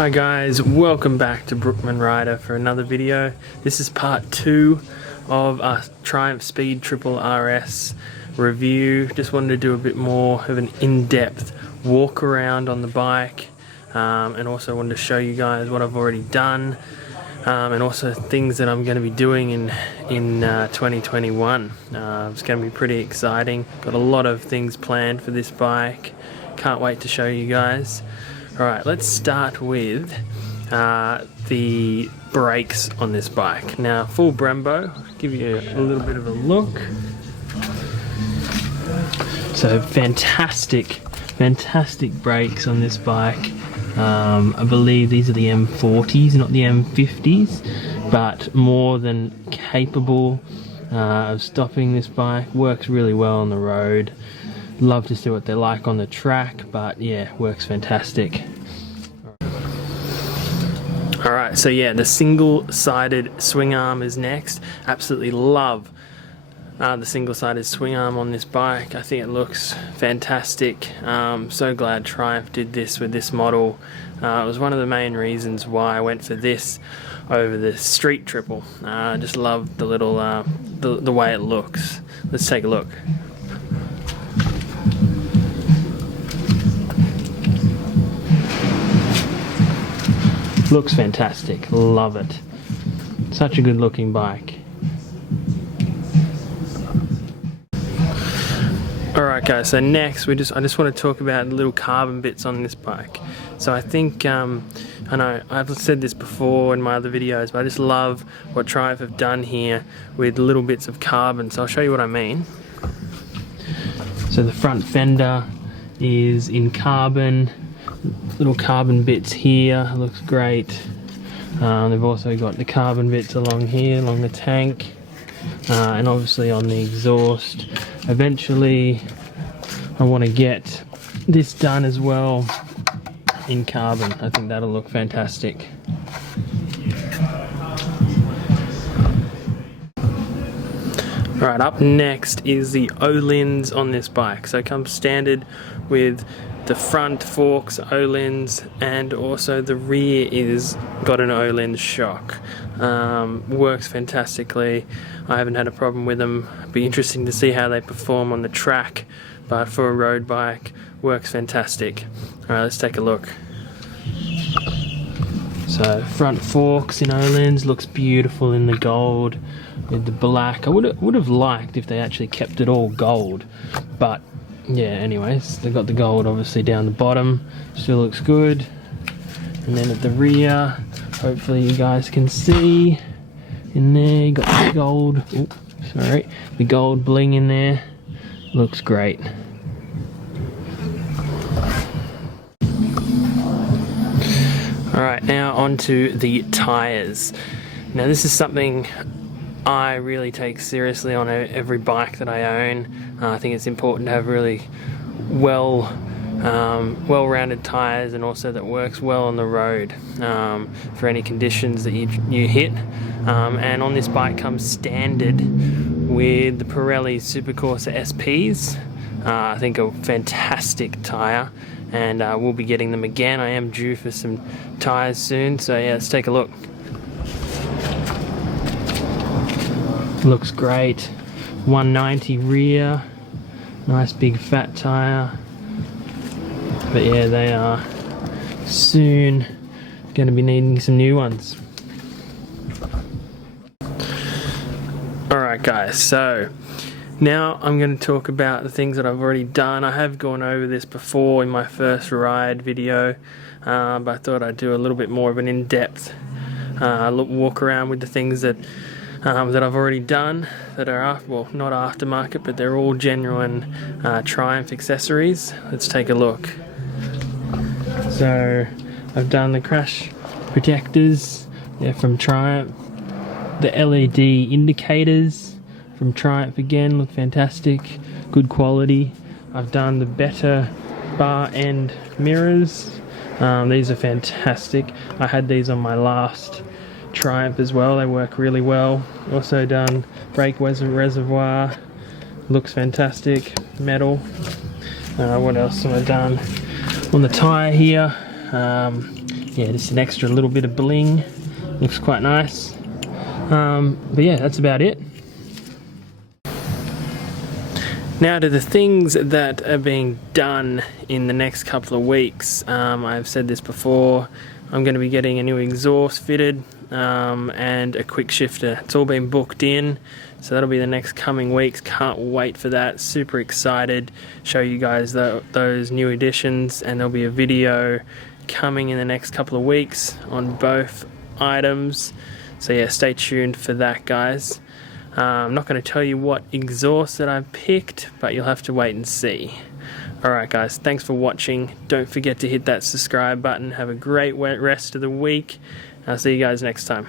Hi guys, welcome back to Brookman Rider for another video. This is part 2 of our Triumph Speed Triple RS review. Just wanted to do a bit more of an in-depth walk around on the bike, and also wanted to show you guys what I've already done, and also things that I'm going to be doing in 2021. It's going to be pretty exciting. Got a lot of things planned for this bike. Can't wait to show you guys. Alright, let's start with the brakes on this bike. Now, full Brembo, I'll give you a little bit of a look. So fantastic brakes on this bike. I believe these are the M40s, not the M50s, but more than capable of stopping this bike. Works really well on the road. Love to see what they're like on the track, but yeah, works fantastic. Alright, so yeah, the single-sided swing arm is next. Absolutely love the single-sided swing arm on this bike. I think it looks fantastic. So glad Triumph did this with this model. It was one of the main reasons why I went for this over the Street Triple. I just love the little the way it looks. Let's take a look. Looks fantastic, love it. Such a good looking bike. Alright guys, so next I just want to talk about the little carbon bits on this bike. So I think, I know I've said this before in my other videos, but I just love what Triumph have done here with little bits of carbon. So I'll show you what I mean. So the front fender is in carbon. Little carbon bits here, looks great. They've also got the carbon bits along here, along the tank, and obviously on the exhaust. Eventually I want to get this done as well in carbon. I think that'll look fantastic. Alright, up next is the O-lins on this bike. So it comes standard with the front forks O-lins, and also the rear is got an O-lins shock. Works fantastically. I haven't had a problem with them. Be interesting to see how they perform on the track, but for a road bike, works fantastic. Alright, let's take a look. So front forks in O-lins, looks beautiful in the gold with the black. I would have liked if they actually kept it all gold, but yeah, anyways, they've got the gold obviously down the bottom, still looks good. And then at the rear, hopefully you guys can see in there, you got the gold, the gold bling in there, looks great. Alright, now onto the tyres. Now this is something I really take seriously on every bike that I own. I think it's important to have really well-rounded tyres, and also that works well on the road for any conditions that you hit. And on this bike comes standard with the Pirelli Supercorsa SPs. I think a fantastic tyre, and we'll be getting them again. I am due for some tyres soon, so yeah, let's take a look. Looks great. 190 rear, nice big fat tyre. But yeah, they are soon going to be needing some new ones. Alright guys, so now I'm going to talk about the things that I've already done. I have gone over this before in my first ride video, but I thought I'd do a little bit more of an in-depth walk around with the things that I've already done, that are, well, not aftermarket, but they're all genuine Triumph accessories. Let's take a look. So I've done the crash protectors, they're from Triumph. The LED indicators from Triumph again, look fantastic, good quality. I've done the better bar end mirrors. These are fantastic. I had these on my last Triumph as well, they work really well. Also done brake reservoir, looks fantastic, metal. What else have I done? On the tyre here, yeah, just an extra little bit of bling. Looks quite nice. But yeah, that's about it. Now to the things that are being done in the next couple of weeks. I've said this before, I'm going to be getting a new exhaust fitted and a quick shifter. It's all been booked in, so that'll be the next coming weeks. Can't wait for that, super excited. Show you guys those new additions, and there'll be a video coming in the next couple of weeks on both items. So yeah, stay tuned for that, guys. I'm not going to tell you what exhaust that I've picked, but you'll have to wait and see. Alright guys, thanks for watching. Don't forget to hit that subscribe button. Have a great rest of the week. I'll see you guys next time.